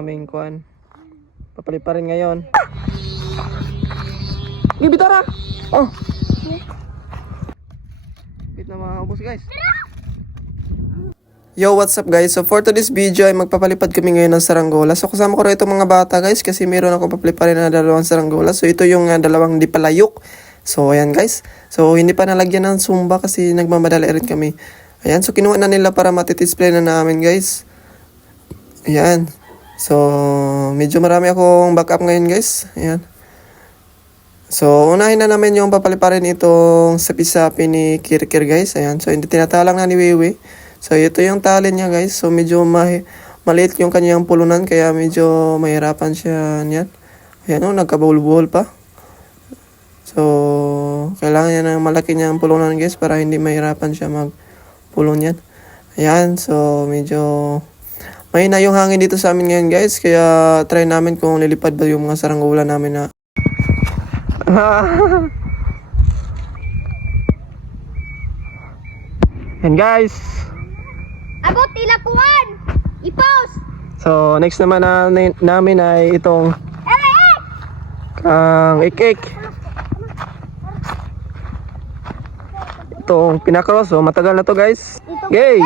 aming kuan. Papaliparin ngayon. Bitara! Oh! Bit na maubos guys. Yo, what's up guys? So for today's video ay magpapalipad kami ngayon ng saranggola. So kasama ko rin itong mga bata guys kasi meron ako papaliparin na dalawang saranggola. So ito yung dalawang di palayok. So ayan guys. So hindi pa nalagyan ng sumba kasi nagmamadali rin kami. Ayan, so kinuha na nila para matidisplay na namin guys. Ayan. So medyo marami akong backup ngayon guys. Ayan. So unahin na namin yung papaliparin itong sapi-sapi ni Kirkir guys. Ayan. So hindi tinatalang na ni Wewe. So ito yung tali niya guys. So medyo maliit yung kanyang pulunan kaya medyo mahirapan siya niyan. Ayan o, nagkabuhol-buhol pa. So kailangan niya ng malaki niyang pulunan guys para hindi mahirapan siya magpulon yan. Ayan, so medyo mahina yung hangin dito sa amin ngayon guys. Kaya try namin kung lilipad ba yung mga saranggola namin na yan guys. Abot ilakuan! I-post! So next naman namin ay itong kang ik-ik. Itong pinakross. So matagal na to guys. Gay!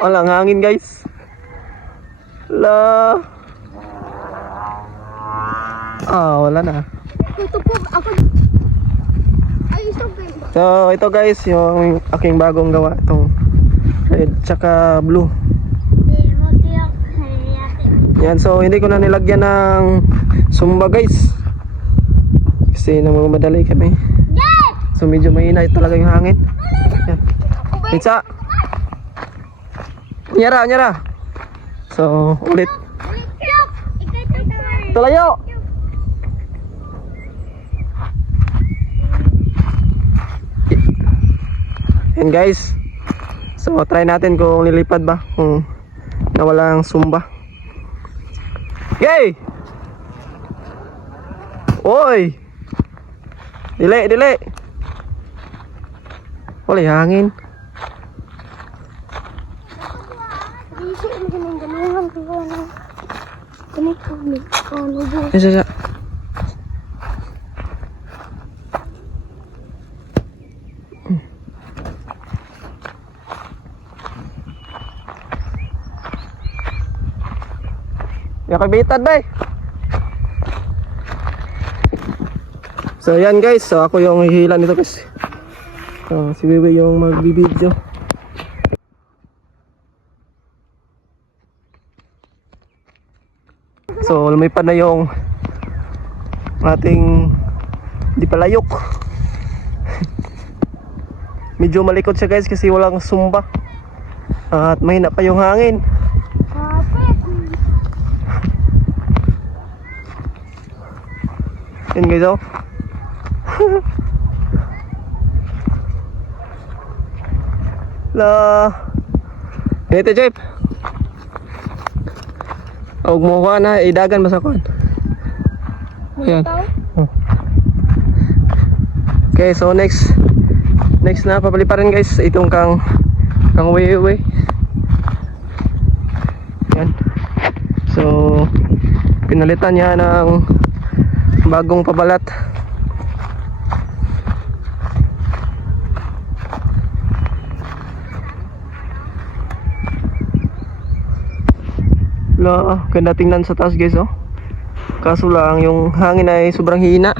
Walang hangin guys. Wala na. Ito po ako. Ay, ito po. So ito guys yung aking bagong gawa. Itong red tsaka blue. Yan, so hindi ko na nilagyan ng sumba guys. Kasi namamadali kami. So medyo mahina talaga yung hangin. Yan. Pizza. Nyara. So ulit. Tulayo. Yan guys. So try natin kung lilipad ba. Kung nawalang sumba. Yay! Oy! Dili! Wala hangin. Isa. Ya kabitan bay. So yan guys, so ako yung hihila nito guys. So si Bebe yung magbibideo. So lumipad na yung ating di palayok. Medyo malikot siya guys kasi walang sumba. At mahina pa yung hangin. Yan guys oh. Ito Jeep. Huwag mo kuha na, idagan masakon. Ayan. Okay, so next na papaliparin guys itong kang wewe. Yan. So pinalitan niya ng bagong pabalat. Ganda tingnan sa taas guys oh. Kaso lang yung hangin ay sobrang hina.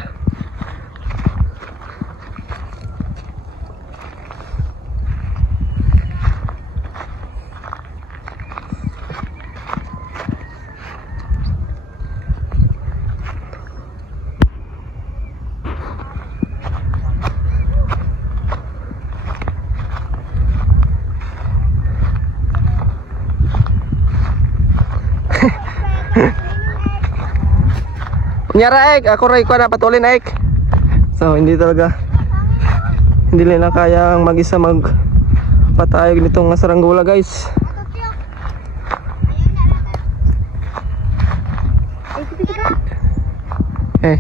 Nyara ek, ako rin ko na patulin ek. So hindi nila kayang mag-isa magpatayog nitong saranggola guys. Eh.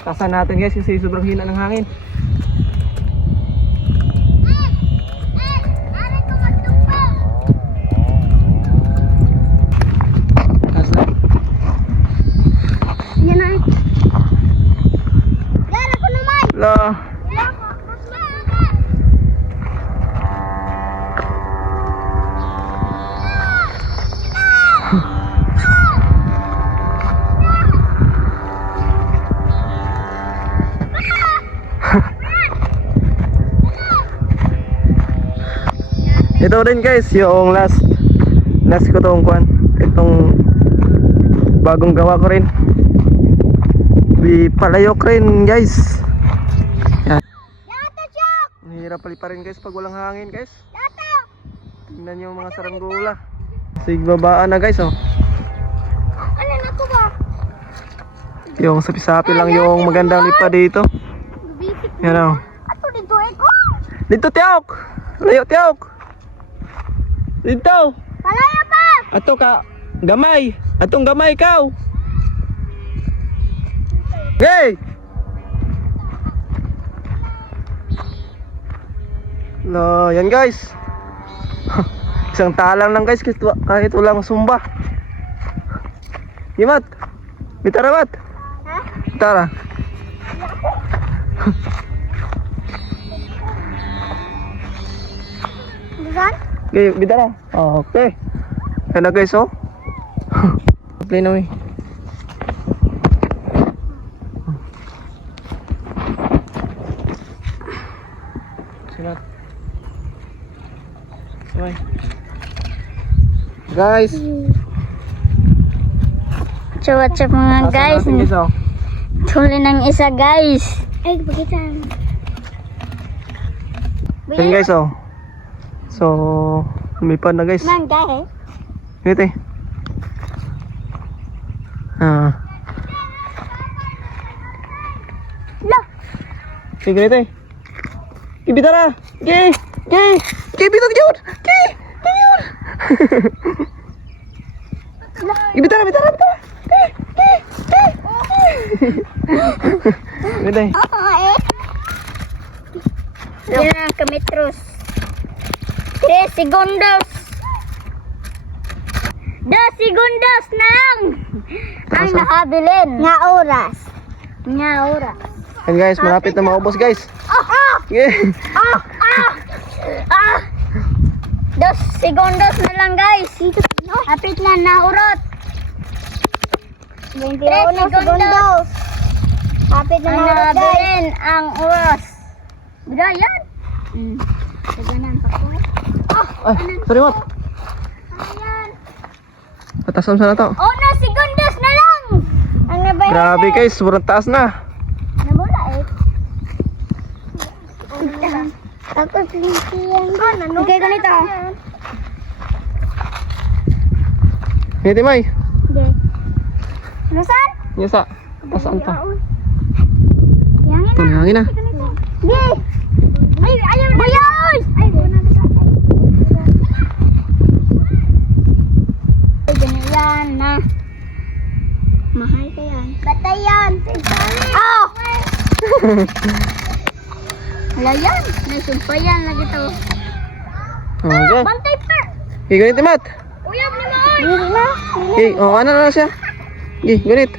Tasan natin guys kasi sobrang hina ng hangin. Taas na. Yan na. Yan ako naman. La. Ito rin guys, yung last ko tong kwan. Itong bagong gawa ko rin. Di palayok rin guys. Yan. Yato, Chok! Mahirap pa rin guys pag walang hangin guys. Yato! Tingnan yung mga saranggola. Sigbabaan na guys oh. Ano na to ba? Yung sapi-sapi lang yung magandang lipa dito. Bisit mo. Yan oh. Ato dito eh ko. Dito Tiyaok! Layo Tiyaok! Dito! Palaya pa! Ato ka! Gamay! Atong gamay ikaw! Hey! No, yan guys. Isang talang lang guys kahit walang sumba. Gimat! Bitara mat! Ha? Bitara! Bukan? Okay, bitara. Okay. Yan na guys oh. Play na eh. Silat. Sabay. Guys. So what's up mga guys? Natin, guys oh. Tuli ng isa guys. Ay, pagitan. Yan guys oh. So, lumipad na guys. Man, guys. Ganito eh. Ah. Lo. Okay, ganito eh. Ibita na! Okay! Okay! Okay, bitag yun! Okay! Okay yun! Ibita na! Ibita na! Ibita na! Okay! Okay! Okay! Ganito eh. Yan ang kametros. 3 segundos. 2 segundos na lang ang Asa? nakabilin. Nga oras. Nga oras. Yan guys, malapit na maubos guys. Okay! 2 segundos na lang guys. Kapit na naurot. 21 segundos. Kapit na naurot guys. Ang oras. Bida yan. Taganan pa ko. Ay, sorry what? Ayan. Patasam sana to. 1 segundos na lang. Ang nabayaran. Grabe guys, sobrang taas na. Namula eh. Tapos yan. Okay, ganito. Ganito May. Okay. Lusan? Yung sa. Tasaan pa. Yangin Ito na. hangin na. Okay. Ay, ayaw na. Bayan! Ay, ganyan na. Mahal ka yan. Batayan. Oh! Wala yan. Nasumpayan lagi to. Okay. Bantay pa. Okay, ganito Mat. Uyab ni Maoy. Dili na. Okay, oh, ano na siya? Okay, ganit.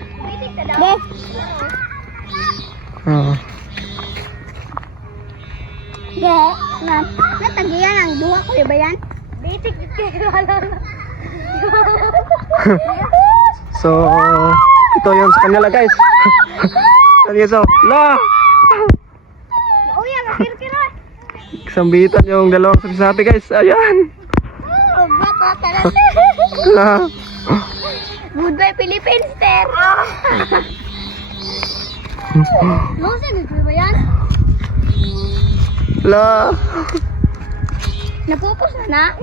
Be. Oh. Ge. Natagiyan ang duha ko, di ba yan? Bitik kayo lang. So, ito yun sa kanila guys. Ano so, la! Uyab, nakirkira. Sambitan yung dalawang sapi-sapi guys. Ayan. Oh, bata talaga. La. Goodbye Philippines, sir. Lusan, di ba yan? La. Napupos na.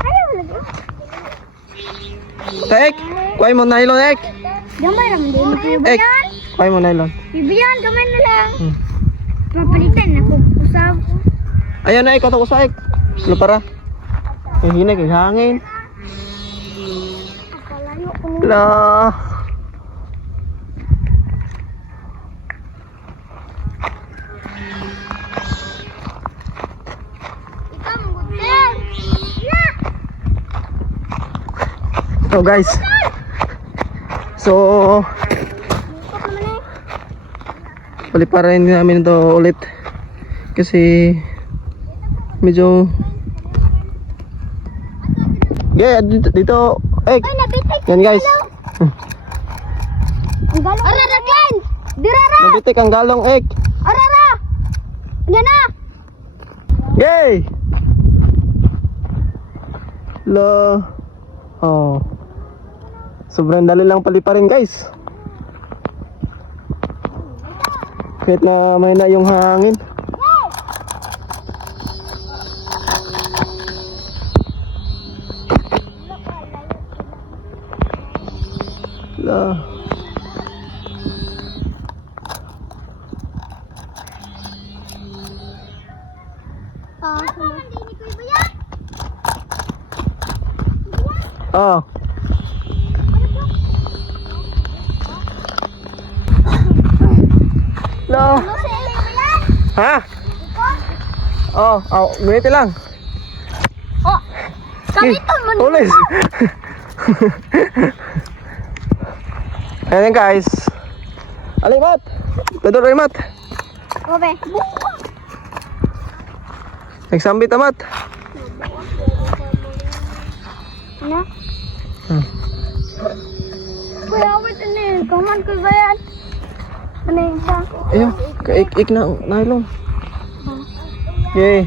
Ayaw lagi. Ek, kuhay mo nylon, Ek. Gamay naman din. Ek, Bibiyan. kuhay mo nylon. Bibiyan, gamay na lang. Hmm. Mapalitan na kung usap. Ayan na, Ek, kato ko sa Ek. Ano para? Yung hinag, yung hangin. Akalayo ko. La. Oh guys. So paliparin namin ito ulit kasi medyo dito Ay, nabitik. yan guys. Ang galong. Arara, Glenn! Dirara! Nabitik ang galong egg. Arara! Yan na! Yay! Lo. Oh. Sobrang dali lang paliparin guys. Kahit na may na yung hangin. La. Oh. La. Ha? Oh, minute lang. Oh, kamiton mo Ulis. Ayan guys. Alimat. Pedro Alimat. Obe. Nagsambit amat. Ano? Kuya, awit ini. Kaman ko ba yan? Ano yung isa? Ayun, kaik-ik na nylon. Yay.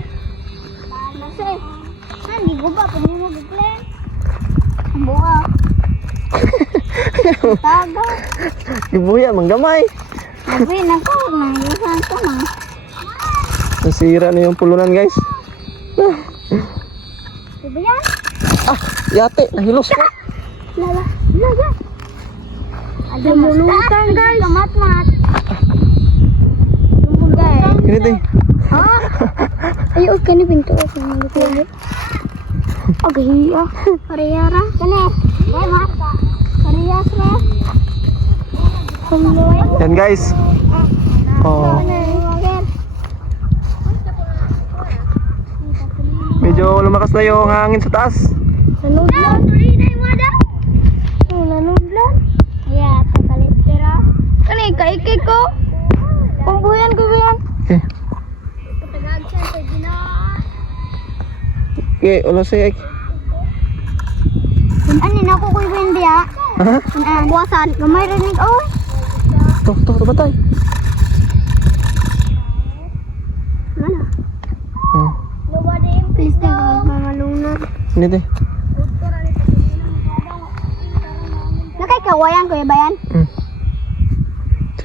Nasi. Hindi ko ba? Pwede mo biglen. Buka. Tago. Ibuya, manggamay. Sabi na ko. Nangyusan ko na. Nasira na yung pulunan guys. Diba yan? Ah, yate, nahilos ko. Lala. Lala. Ada mulutan guys. Mat-mat. Guys. Ganito eh. Ha? Ay, okay ni pinto ako ng lukulit. Okay, ah. Kariyara. Kani. Ay, mat. Kariyas na. Yan guys. Oh, medyo lumakas na yung hangin sa taas. Nanudlan. Tulinay mo daw. Nanudlan. Ayan, takalit kira. Kani, kaikay ko. Pambuyan ko ba yan? Okay. Patagag siya, pwede na. Okay, ulo siya. Ano na ako kuy ben dia? Ha? Buwasan, gamay rinig oy. Ito batay. Mana? Hmm. Please tayo mamalunod. Ganito eh. Nakay kawayan ko bayan. Hmm.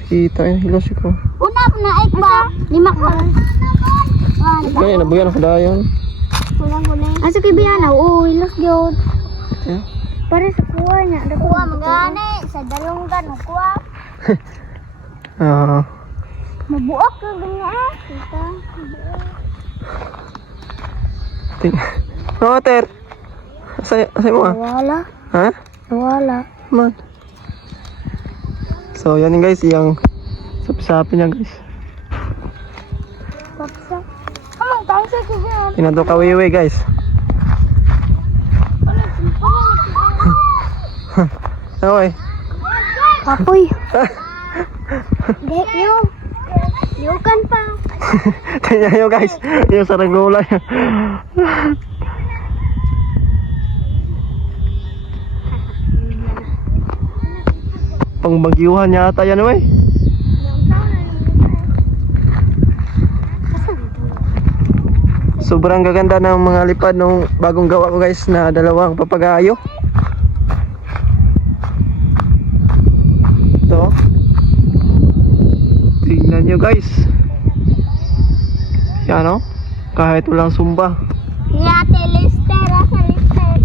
Kita yung hilos ko. Una na ek ba? Lima ko. Kaya nabuyan ako dayon. Kulang ko na. Asa kay biyana? Oo, ilas gyud. Yeah. Para sa kuha niya. Kuha magani sa dalunggan kuha. Ah. Mabuak ka ganyan. Kita. Water. Asay mo ah? Wala. Ha? Wala. Man. So yan yung guys, yung sapi-sapi niya guys. Kapsa. Amang tangsa ko yan. Inato kawiwi guys. Okay. Kapoy. Dek yo. Yukan pa. Tingnan nyo guys, yung saranggola niya. Pangbagyuhan yata yan wey. Sobrang gaganda ng mga lipad nung bagong gawa ko guys na dalawang papagayo. Ito. Tingnan nyo guys. Yan o. Kahit walang sumba. Yate lister sa lister.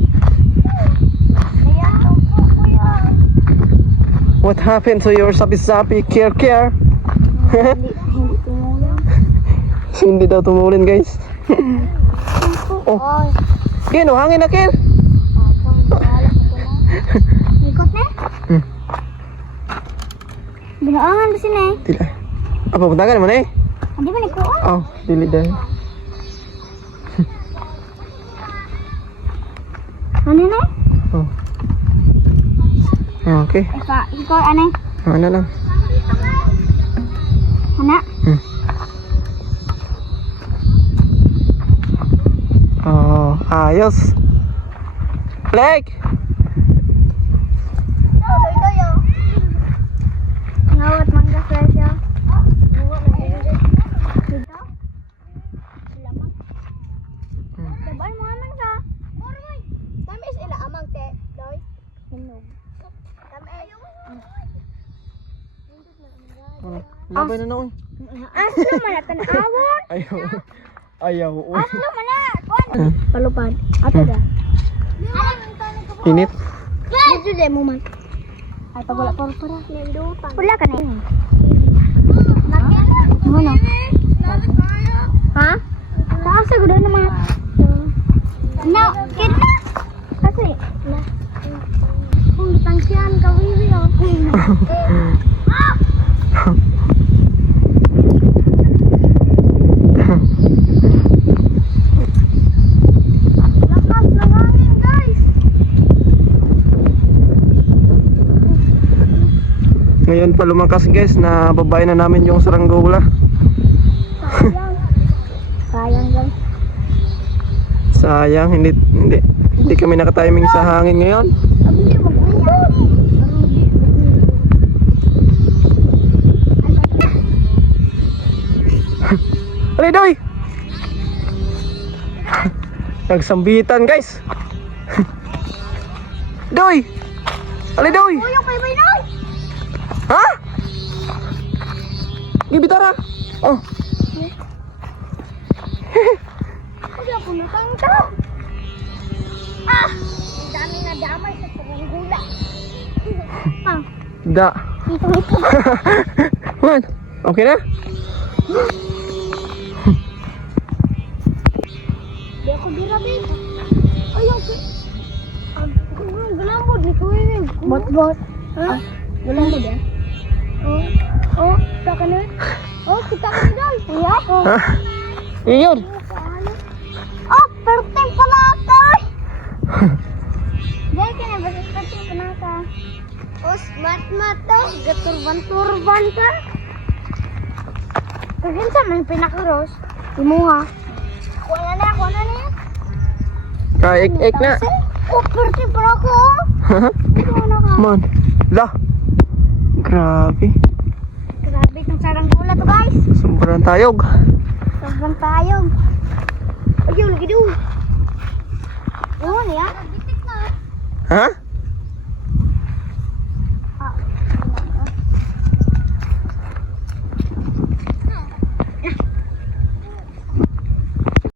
Ayan po kuya. What happened to your sapi-sapi? Care? Hindi tumulong. Hindi daw tumulin guys. Oh. Oy. Gino, hangin na Ker. Ikot na? Hmm. Binaangan ba sila eh? Tila. Apa puntakan mo na eh? Hindi ba nagkuha? Oh, dili dahil. Ano na? Oh. Okay. Ikaw, ano? Ano lang. Ano? Oh, ayos. Blake! Ngawat mangga presyo. Dito? Lamang. Daban mo naman sa. Kami is ila amang te, doy. Hinog. Kami ay. Labay na noon. Aslo man natin awon. Ayaw. Ayaw. Aslo man na. Palupad. Ato da. Init. Dito deh mo man. Ay pag wala pa para. Wala ka na. Ano? Ha? Taas sa gudo naman. No, kita. Kasi. Kung tangsihan ka wiwi oh. Lakas ng hangin, guys. Ngayon pa lumakas guys, na babae na namin yung saranggola. Sayang. Sayang, guys. Sayang, hindi kami nakatiming sa hangin ngayon. Hindi mag-uwan. Ali doy! Nagsambitan guys. Doy! Ali doy! Uy, yung baybay na. Ha? Gibitara. Oh. Kasi ako natangta. Ah! Ang dami nga damay sa paranggula. Pang, Da. ito. Man, okay na? Di ako birabi. Ay, okay. Galambod ni Kuya. Bot. Ha? Galambod eh. Oh, kita ka na. Oh, kita ka na dyan. Iya ako. Ha? Iyon. Oh, perting pala ka. Diyan ka na, basta perting pala ka. Oh, smart to. Gaturban-turban ka. Kagin sa man pinakaros. Imuha. Ako na niya. Kaik-ik na. Oh, perting pala ko. Ito na ka. Man. La. Grabe. Grabe itong saranggola to, guys. Sobrang tayog. Sobrang tayog. Ayun, lagi doon. Oo, niya. Ha?